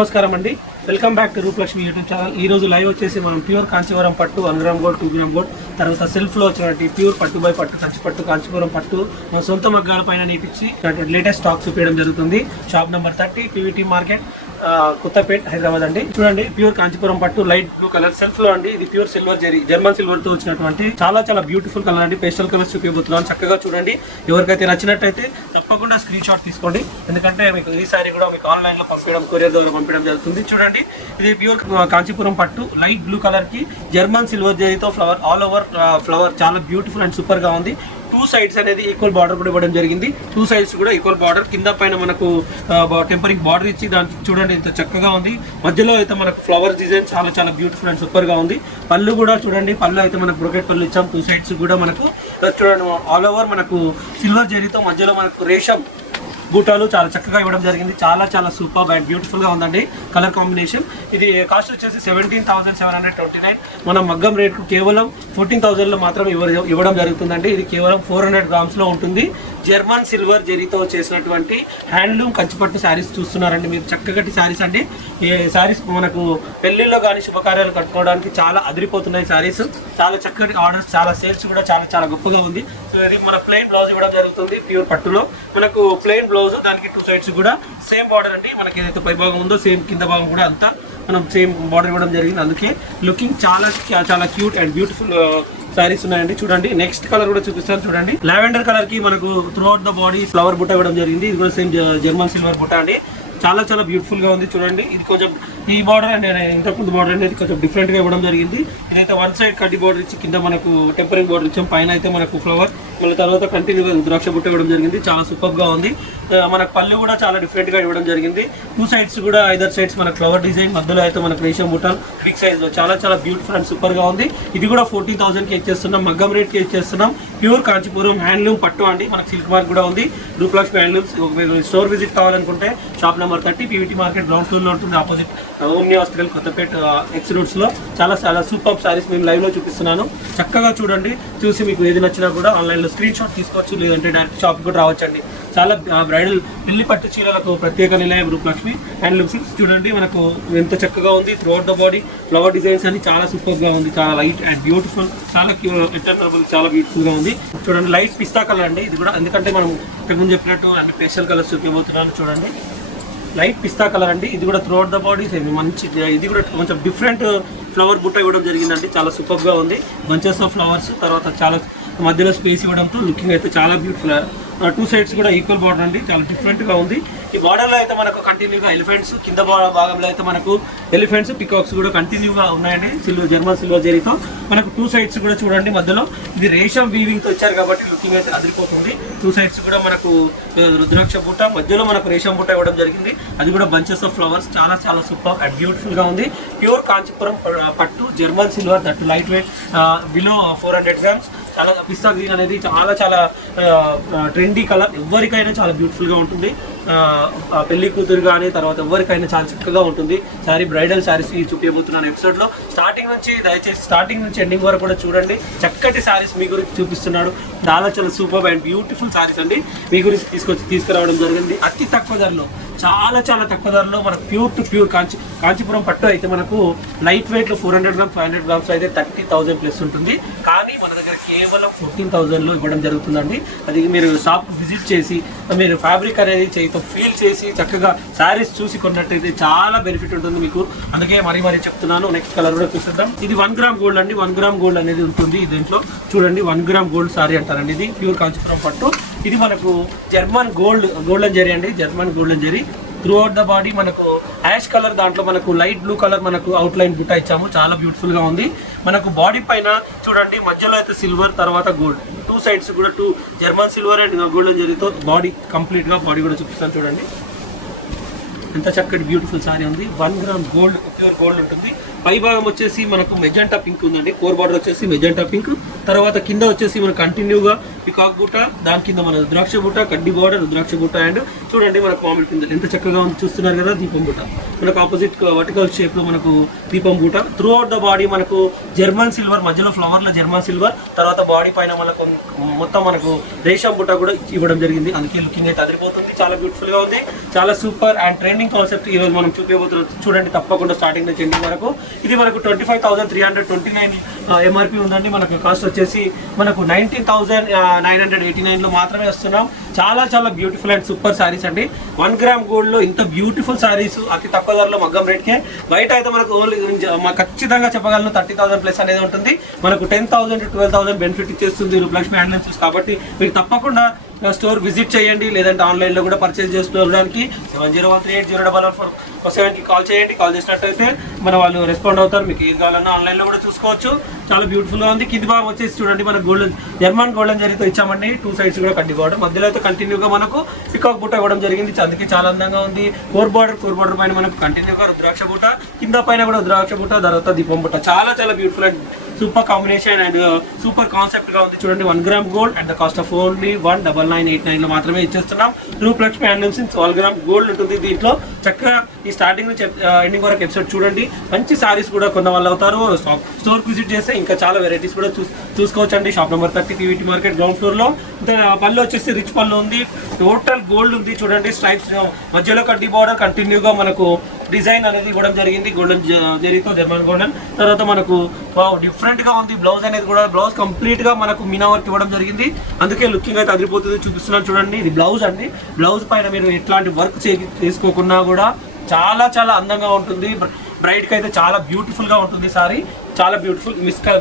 నమస్కారం అండి, welcome back to Rupalakshmi YouTube channel. ఈ రోజు లైవ్ వచ్చేసి మనం ప్యూర్ కాంచీవరం పట్టు 1 గ్రామ్ గోల్డ్ 2 గ్రామ్ గోల్డ్ తర్వాత సెల్ఫ్లో వచ్చినట్టు ప్యూర్ పట్టు బై పట్టు కంచి పట్టు కాంచీవరం పట్టు మన సొంత మగ్గాల పైన నేర్పించి లేటెస్ట్ స్టాక్ చూపించడం జరుగుతుంది. Shop number 30 PVT market Kothapet Hyderabad అండి. చూడండి ప్యూర్ కాంచీపురం పట్టు లైట్ బ్లూ కలర్ సెల్ఫ్ లో అండి. ఇది ప్యూర్ సిల్వర్ జర్మన్ సిల్వర్ తో వచ్చినటువంటి చాలా బ్యూటిఫుల్ కలర్ అండి. పేస్టల్ కలర్స్ చూపించబోతున్నాను. చక్కగా చూడండి. ఎవరికైతే నచ్చినట్టయితే తప్పకుండా స్క్రీన్ షాట్ తీసుకోండి, ఎందుకంటే మీకు ఈ సారీ కూడా మీకు ఆన్లైన్ లో పంపించడం కొరియర్ ద్వారా పంపించడం జరుగుతుంది. చూడండి ఇది ప్యూర్ కాంచీపురం పట్టు లైట్ బ్లూ కలర్ కి జర్మన్ సిల్వర్ జరీతో ఫ్లవర్ ఆల్ ఓవర్ ఫ్లవర్ చాలా బ్యూటిఫుల్ అండ్ సూపర్ గా ఉంది. 2 సైడ్స్ అనేది ఈక్వల్ బార్డర్ కూడా ఇవ్వడం జరిగింది. 2 సైడ్స్ కూడా ఈక్వల్ బార్డర్, కింద పైన మనకు టెంపరింగ్ బార్డర్ ఇచ్చి దానికి చూడండి ఇంత చక్కగా ఉంది. మధ్యలో అయితే మనకు ఫ్లవర్ డిజైన్ చాలా బ్యూటిఫుల్ అండ్ సూపర్ గా ఉంది. పళ్ళు కూడా చూడండి, పళ్ళు అయితే మనకు బ్రొకెట్ పళ్ళు ఇచ్చాం. 2 సైడ్స్ కూడా మనకు చూడండి ఆల్ ఓవర్ మనకు సిల్వర్ జరీతో మధ్యలో మనకు రేషం బూటాలు చాలా చక్కగా ఇవ్వడం జరిగింది. చాలా సూపర్ అండ్ బ్యూటిఫుల్ గా ఉందండి కలర్ కాంబినేషన్. ఇది కాస్ట్ వచ్చేసి 17,729. మనం మగ్గం రేట్కు కేవలం 14,000 లో మాత్రం ఇవ్వడం జరుగుతుందండి. ఇది కేవలం 400 గ్రామ్స్ లో ఉంటుంది. జర్మన్ సిల్వర్ జరీతో చేసినటువంటి హ్యాండ్లూమ్ కంచిపట్టు శారీస్ చూస్తున్నారండి మీరు. చక్కగట్టి శారీస్ అండి. ఈ శారీస్ మనకు పెళ్లిల్లో కానీ శుభకార్యాలు కట్టుకోవడానికి చాలా అదిరిపోతున్నాయి శారీస్. చాలా చక్కటి ఆర్డర్స్, చాలా సేల్స్ కూడా చాలా గొప్పగా ఉంది. సో ఇది మన ప్లెయిన్ బ్లౌజ్ ఇవ్వడం జరుగుతుంది. ప్యూర్ పట్టులో మనకు ప్లెయిన్ బ్లౌజ్, దానికి 2 సైడ్స్ కూడా సేమ్ బార్డర్ అండి. మనకి ఏదైతే పై భాగం ఉందో సేమ్ కింద భాగం కూడా అంతా మనం సేమ్ బార్డర్ ఇవ్వడం జరిగింది. అందుకే లుకింగ్ చాలా క్యూట్ అండ్ బ్యూటిఫుల్ సారీస్ ఉన్నాయండి. చూడండి నెక్స్ట్ కలర్ కూడా చూపిస్తాను. చూడండి లావెండర్ కలర్ కి మనకు through out the body flower బుట్ట ఇవ్వడం జరిగింది. ఇది కూడా సేమ్ జర్మన్ సిల్వర్ బుట్ట అండి. చాలా బ్యూటిఫుల్ గా ఉంది. చూడండి ఇది కొంచెం ఈ బార్డర్ అండి, ఇంతకుముందు బార్డర్ అనేది కొంచెం డిఫరెంట్ గా ఇవ్వడం జరిగింది. ఇదైతే 1 సైడ్ కడ్డీ బార్డర్ ఇచ్చి కింద మనకు టెంపరింగ్ బార్డర్ ఇచ్చాం. పైన అయితే మనకు ఫ్లవర్, మళ్ళీ తర్వాత కంటిన్యూగా ద్రాక్ష బుట్ట ఇవ్వడం జరిగింది. చాలా సూపర్ గా ఉంది. మనకు పళ్ళు కూడా చాలా డిఫరెంట్ గా ఇవ్వడం జరిగింది. 2 సైడ్స్ కూడా ఐదర్ సైడ్స్ మనకు ఫ్లవర్ డిజైన్, మధ్యలో అయితే మనకు రేషం బుట్ట బిగ్ సైజ్ లో చాలా బ్యూటిఫుల్ అండ్ సూపర్ గా ఉంది. ఇది కూడా 14,000 కి ఇచ్చేస్తున్నాం. మగ్గం రేట్ కి ఇచ్చేస్తున్నాం. ప్యూర్ కాంచీపురం హ్యాండ్లూమ్ పట్టు అండి. మనకు సిల్క్ మార్క్ కూడా ఉంది. రూపలక్ష్మి హ్యాండ్లూమ్స్ స్టోర్ విజిట్ కావాలనుకుంటే shop number 30 PVT market ground floor లో ఉంటుంది. Opposite Omni hospital Kothapeta X roads లో చాలా సూపర్ సారీస్ మేము లైవ్ లో చూపిస్తున్నాను. చక్కగా చూడండి. చూసి మీకు ఏది నచ్చినా కూడా ఆన్లైన్ లో స్క్రీన్ షాట్ తీసుకోవచ్చు, లేదంటే డైరెక్ట్ షాప్ కూడా రావచ్చండి. చాలా బ్రైడల్ పెళ్లి పట్టు చీరలకు ప్రత్యేక నిలయం రూపలక్ష్మి హ్యాండ్లూమ్స్. చూడండి మనకు ఎంత చక్కగా ఉంది. Throughout the body flower designs అని చాలా సూపర్ గా ఉంది. చాలా లైట్ అండ్ బ్యూటిఫుల్, చాలా ఇంటర్నబుల్, చాలా బ్యూటిఫుల్ గా ఉంది. చూడండి లైట్ పిస్తా కలర్ అండి ఇది కూడా, ఎందుకంటే మనం ఇంతకుముందు చెప్పినట్టు అన్ని పేస్టల్ కలర్స్ చూపించబోతున్నాను. చూడండి లైట్ పిస్తా కలర్ అండి. ఇది కూడా త్రూఅవుట్ ద బాడీ మంచి, ఇది కూడా కొంచెం డిఫరెంట్ ఫ్లవర్ బుట్ట ఇవ్వడం జరిగిందండి. చాలా సూపర్ గా ఉంది. బంచెస్ ఆఫ్ ఫ్లవర్స్, తర్వాత చాలా మధ్యలో స్పేస్ ఇవ్వడంతో లుకింగ్ అయితే చాలా బ్యూటిఫుల్. 2 సైడ్స్ కూడా ఈక్వల్ బార్డర్ అండి. చాలా డిఫరెంట్ గా ఉంది. ఈ బార్డర్ లో అయితే మనకు కంటిన్యూగా ఎలిఫెంట్స్, కింద భాగంలో అయితే మనకు ఎలిఫెంట్స్, పికాక్స్ కూడా కంటిన్యూగా ఉన్నాయండి. జర్మన్ సిల్వర్ జరీతో మనకు 2 సైడ్స్ కూడా చూడండి. మధ్యలో ఇది రేషం వీవింగ్ తో వచ్చారు కాబట్టి లుకింగ్ అయితే అదిరిపోతుంది. 2 సైడ్స్ కూడా మనకు రుద్రాక్ష బుట్ట, మధ్యలో మనకు రేషం బుట్ట ఇవ్వడం జరిగింది. అది కూడా బంచెస్ ఆఫ్ ఫ్లవర్స్, చాలా సూపర్ అండ్ బ్యూటిఫుల్ గా ఉంది. ప్యూర్ కాంచీపురం పట్టు German silver, that light weight, below 400 grams. చాలా పిస్తా గ్రీన్ అనేది చాలా ట్రెండీ కలర్. ఎవరికైనా చాలా బ్యూటిఫుల్ గా ఉంటుంది. పెళ్లి కూతురు కానీ తర్వాత ఎవరికైనా చాలా చక్కగా ఉంటుంది. సారీ బ్రైడల్ శారీస్ చూపించబోతున్నాను ఎపిసోడ్ లో. స్టార్టింగ్ నుంచి దయచేసి స్టార్టింగ్ నుంచి ఎండింగ్ వరకు కూడా చూడండి. చక్కటి శారీస్ మీ గురించి చూపిస్తున్నాడు. చాలా సూపర్ అండ్ బ్యూటిఫుల్ శారీస్ అండి మీ గురించి తీసుకురావడం జరిగింది. అతి తక్కువ ధరలో, చాలా తక్కువ ధరలో మనకు ప్యూర్ టు ప్యూర్ కాంచీపురం పట్టు అయితే మనకు లైట్ వెయిట్ లో 400 గ్రామ్స్ 500 గ్రామ్స్ అయితే 30,000 ప్లస్ ఉంటుంది. కానీ మన దగ్గర కేవలం 14,000 లో ఇవ్వడం జరుగుతుందండి. అది మీరు షాప్ విజిట్ చేసి మీరు ఫ్యాబ్రిక్ అనేది చేయితో ఫీల్ చేసి చక్కగా శారీస్ చూసి కొన్నట్టయితే చాలా బెనిఫిట్ ఉంటుంది మీకు. అందుకే మరీ చెప్తున్నాను. నెక్స్ట్ కలర్ కూడా చూసేద్దాం. ఇది 1 గ్రామ్ గోల్డ్ అండి. 1 గ్రామ్ గోల్డ్ అనేది ఉంటుంది దీంట్లో. చూడండి 1 గ్రామ్ గోల్డ్ సారీ అంటారండి. ఇది ప్యూర్ కాంచీపురం పట్టు. ఇది మనకు జర్మన్ గోల్డెన్ జరీ అండి. German golden zari throughout the body మనకు యాష్ కలర్, దాంట్లో మనకు లైట్ బ్లూ కలర్ మనకు అవుట్ లైన్ బుట్ట ఇచ్చాము. చాలా బ్యూటిఫుల్ గా ఉంది. మనకు బాడీ పైన చూడండి మధ్యలో అయితే సిల్వర్, తర్వాత గోల్డ్. 2 సైడ్స్ కూడా 2 జర్మన్ సిల్వర్ అండ్ గోల్డెన్ జరీతో బాడీ కంప్లీట్ గా బాడీ కూడా చూపిస్తాను. చూడండి ఎంత చక్కటి బ్యూటిఫుల్ సారీ ఉంది. 1 గ్రామ్ గోల్డ్, ప్యూర్ గోల్డ్ ఉంటుంది. పై భాగం వచ్చేసి మనకు మెజెంటా పింక్ ఉందండి. కోర్ బార్డర్ వచ్చేసి మెజెంటా పింక్, తర్వాత కింద వచ్చేసి మన కంటిన్యూగా పికాక్ బూట, దాని కింద మన రుద్రాక్ష బూట, కడ్డీ బార్డర్, రుద్రాక్ష బూట అండ్ చూడండి మనకు మామిడి పిందెలు ఎంత చక్కగా ఉంది చూస్తున్నారు కదా. దీపం బూట మనకు ఆపోజిట్ వర్టికల్ షేప్ లో మనకు దీపం బూట. త్రూ అవుట్ ద బాడీ మనకు జర్మన్ సిల్వర్, మధ్యలో ఫ్లవర్ లో జర్మన్ సిల్వర్, తర్వాత బాడీ పైన మనకు మొత్తం మనకు రేషం బూట కూడా ఇవ్వడం జరిగింది. అందుకే లుకింగ్ అయితే అదిరిపోతుంది, చాలా బ్యూటిఫుల్ గా ఉంది, చాలా సూపర్ అండ్ ట్రెండింగ్ కాన్సెప్ట్ ఈ రోజు మనం చూపించబోతున్నాం. చూడండి తప్పకుండా స్టార్టింగ్ నుంచి ఎండింగ్ వరకు. ఇది మనకు 25,329 ఎంఆర్పి ఉందండి. మనకు కాస్ట్ వచ్చేసి మనకు 19,989 లో మాత్రమే వస్తున్నాం. చాలా చాలా బ్యూటిఫుల్ అండ్ సూపర్ సారీస్ అండి. 1 గ్రామ్ గోల్డ్ లో ఇంత బ్యూటిఫుల్ సారీస్ అతి తక్కువ ధరలో మగ్గం రేట్కే. బయట అయితే మనకు ఓన్లీ ఖచ్చితంగా చెప్పగలను 30,000 ప్లస్ అనేది ఉంటుంది. మనకు 10,000 to 12,000 బెనిఫిట్ ఇచ్చేస్తుంది రూపలక్ష్మి హ్యాండ్లూమ్స్. కాబట్టి మీరు తప్పకుండా స్టోర్ విజిట్ చేయండి, లేదంటే ఆన్లైన్లో కూడా పర్చేస్ చేసుకోవడానికి 7018011447కి కాల్ చేయండి. కాల్ చేసినట్టయితే మన వాళ్ళు రెస్పాండ్ అవుతారు. మీకు ఏది కావాలన్నా ఆన్లైన్లో కూడా చూసుకోవచ్చు. చాలా బ్యూటిఫుల్గా ఉంది. కింది భాగం వచ్చేసి చూడండి మన గోల్డెన్ జర్మన్ గోల్డెన్ జరీతో ఇచ్చామండి. 2 సైడ్స్ కూడా కడ్డీ బార్డర్, మధ్యలో అయితే కంటిన్యూగా మనకు పికాక్ బూట ఇవ్వడం జరిగింది. అందుకే చాలా అందంగా ఉంది. కోర్ బార్డర్ పైన మనకు కంటిన్యూగా రుద్రాక్ష బూట, కింద పైన కూడా రుద్రాక్ష బూట, తర్వాత దీపం బూట. చాలా చాలా beautiful and super combination and super concept గా ఉంది. చూడండి 1 gram gold and the cost of only 19989 లో మాత్రమే ఇచ్చేస్తున్నాం. రూపలక్ష్మి హ్యాండ్లూమ్స్ 12 గ్రామ్ గోల్డ్ ఉంటుంది దీంట్లో. చక్కగా ఈ స్టార్టింగ్ నుంచి ఎండింగ్ వరకు ఎపిసోడ్ చూడండి. మంచి సారీస్ కూడా కొన్న వాళ్ళు అవుతారు. స్టోర్ విజిట్ చేస్తే ఇంకా చాలా వెరైటీస్ కూడా చూసుకోవచ్చు అండి. Shop number 30 PVT market ground floor లో. పళ్ళు వచ్చేసి రిచ్ పళ్ళు ఉంది, టోటల్ గోల్డ్ ఉంది. చూడండి స్ట్రైప్స్ మధ్యలో కడ్డీ బార్డర్, కంటిన్యూగా మనకు డిజైన్ అనేది ఇవ్వడం జరిగింది గోల్డెన్ జరీతో, జర్మన్ గోల్డెన్. తర్వాత మనకు డిఫరెంట్ గా ఉంది. బ్లౌజ్ అనేది కూడా బ్లౌజ్ కంప్లీట్ గా మనకు మీనా వర్క్ ఇవ్వడం జరిగింది. అందుకే లుకింగ్ అయితే అదిరిపోతుంది. చూపిస్తున్నాను చూడండి, ఇది బ్లౌజ్ అండి. బ్లౌజ్ పైన మీరు ఎట్లాంటి వర్క్ చేసుకోకున్నా కూడా చాలా చాలా అందంగా ఉంటుంది. బ్రైడ్ కి అయితే చాలా బ్యూటిఫుల్ గా ఉంటుంది సారీ. చాలా బ్యూటిఫుల్.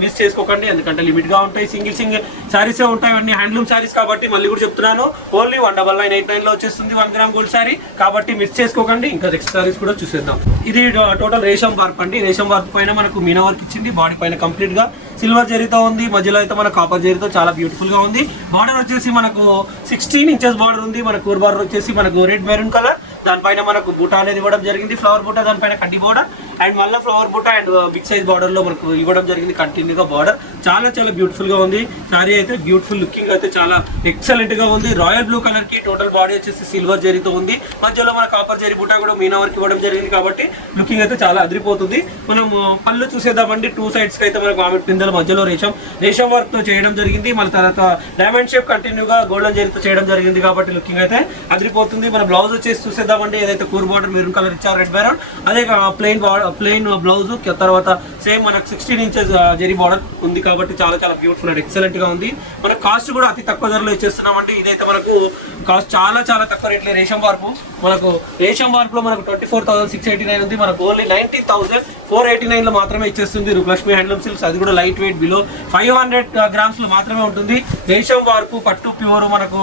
మిస్ చేసుకోకండి, ఎందుకంటే లిమిట్ గా ఉంటాయి. సింగిల్ సారీసే ఉంటాయి అన్ని హ్యాండ్లూమ్ సారీస్ కాబట్టి. మళ్ళీ కూడా చెప్తున్నాను, ఓన్లీ 19989 లో వచ్చేస్తుంది 1 గ్రామ్ గోల్డ్ సారీ. కాబట్టి మిస్ చేసుకోకండి. ఇంకా నెక్స్ట్ సారీస్ కూడా చూసేద్దాం. ఇది టోటల్ రేషం వర్క్ అండి. రేషం వర్క్ పైన మనకు మీనా వర్క్ ఇచ్చింది. బాడీ పైన కంప్లీట్ గా సిల్వర్ జరీతో ఉంది, మధ్యలో అయితే మన కాపర్ జరీతో చాలా బ్యూటిఫుల్ గా ఉంది. బార్డర్ వచ్చేసి మనకు 16 ఇంచెస్ బార్డర్ ఉంది. మన కోర్ బార్డర్ వచ్చేసి మనకు రెడ్ మెరూన్ కలర్, దానిపైన మనకు బూటా అనేది ఇవ్వడం జరిగింది, ఫ్లవర్ బూటా, దానిపైన కడ్డీ బార్డర్ అండ్ మళ్ళీ ఫ్లవర్ బూటా అండ్ బిగ్ సైజ్ బార్డర్ లో మనకు ఇవ్వడం జరిగింది కంటిన్యూగా బార్డర్. చాలా చాలా బ్యూటిఫుల్ గా ఉంది సారీ అయితే. బ్యూటిఫుల్ లుకింగ్ అయితే చాలా ఎక్సలెంట్ గా ఉంది. రాయల్ బ్లూ కలర్ కి టోటల్ బాడీ వచ్చేసి సిల్వర్ జరీతో ఉంది. మధ్యలో మన కాపర్ జరీ బూటా కూడా మీనా వర్క్ ఇవ్వడం జరిగింది కాబట్టి లుకింగ్ అయితే చాలా అదిరిపోతుంది. మనం పళ్ళు చూసేద్దామండి. 2 సైడ్స్ కి అయితే మనకు మామిడి పిందెల మధ్యలో రేషం వర్క్ తో చేయడం జరిగింది. మన తర్వాత డైమండ్ షేప్ కంటిన్యూగా గోల్డెన్ జరీతో చేయడం జరిగింది కాబట్టి లుకింగ్ అయితే అదిరిపోతుంది. మన బ్లౌజ్ వచ్చేసి చూసేద్దామండి. ఏదైతే కూర్ బార్డర్ మెరూన్ కలర్ ఇచ్చారు, రెడ్ మెరూన్, అదే ప్లెయిన్ బ్లౌజ్. తర్వాత సేమ్ మనకు 16 ఇంచెస్ జరీ బార్డర్ ఉంది కాబట్టి చాలా చాలా బ్యూటిఫుల్ అండ్ ఎక్సలెంట్ గా ఉంది. మన కాస్ట్ కూడా అతి తక్కువ ధరలో ఇచ్చేస్తున్నామండి. ఇదైతే మనకు కాస్ట్ చాలా చాలా తక్కువ రేట్లో. రేషం వార్పు మనకు రేషం వార్పులో మనకు 24,689 ఉంది. మనకు ఓన్లీ 19,489 లో మాత్రమే ఇచ్చేస్తుంది రూపలక్ష్మి హ్యాండ్లూమ్ సిల్క్స్. అది కూడా లైట్ వెయిట్, బిలో 500 గ్రామ్స్ లో మాత్రమే ఉంటుంది. రేషం వార్పు పట్టు ప్యూర్ మనకు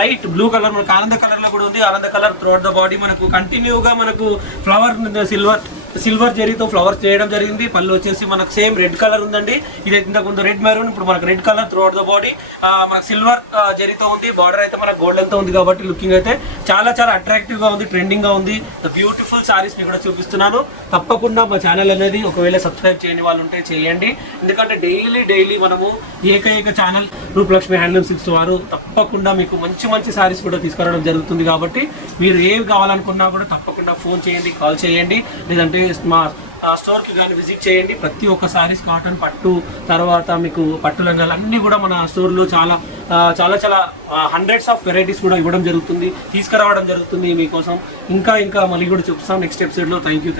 లైట్ బ్లూ కలర్, మనకు ఆనంద కలర్ లో కూడా ఉంది. ఆనంద కలర్ త్రూఅవుట్ ద బాడీ మనకు కంటిన్యూగా మనకు ఫ్లవర్ సిల్వర్ జరీతో ఫ్లవర్ చేయడం జరిగింది. పళ్ళు వచ్చేసి మనకు సేమ్ రెడ్ కలర్ ఉందండి. ఇది ఇంతకుముందు రెడ్ మెరూన్, ఇప్పుడు మనకు red colour throughout the body. మనకు సిల్వర్ జరీతో ఉంది. బార్డర్ అయితే మనకు గోల్డెన్ తో ఉంది కాబట్టి లుకింగ్ అయితే చాలా చాలా అట్రాక్టివ్ గా ఉంది, ట్రెండింగ్ గా ఉంది. బ్యూటిఫుల్ సారీస్ ని కూడా చూపిస్తున్నాను. తప్పకుండా మా ఛానల్ అనేది ఒకవేళ సబ్స్క్రైబ్ చేయని వాళ్ళు ఉంటే చేయండి. ఎందుకంటే డైలీ మనము ఏకైక ఛానల్ రూపలక్ష్మి హ్యాండ్లూమ్ సిల్క్స్ వారు తప్పకుండా మీకు మంచి మంచి సారీస్ కూడా తీసుకురావడం జరుగుతుంది. కాబట్టి మీరు ఏవి కావాలనుకున్నా కూడా తప్పకుండా ఫోన్ చేయండి, కాల్ చేయండి, లేదంటే మా స్టోర్కి కానీ విజిట్ చేయండి. ప్రతి ఒక్క సారీస్, కాటన్, పట్టు, తర్వాత మీకు పట్టు లంగాలు అన్నీ కూడా మన స్టోర్లో చాలా చాలా చాలా హండ్రెడ్స్ ఆఫ్ వెరైటీస్ కూడా ఇవ్వడం జరుగుతుంది, తీసుకురావడం జరుగుతుంది మీకోసం. ఇంకా మళ్ళీ కూడా చూపిస్తాం నెక్స్ట్ ఎపిసోడ్లో. Thank you.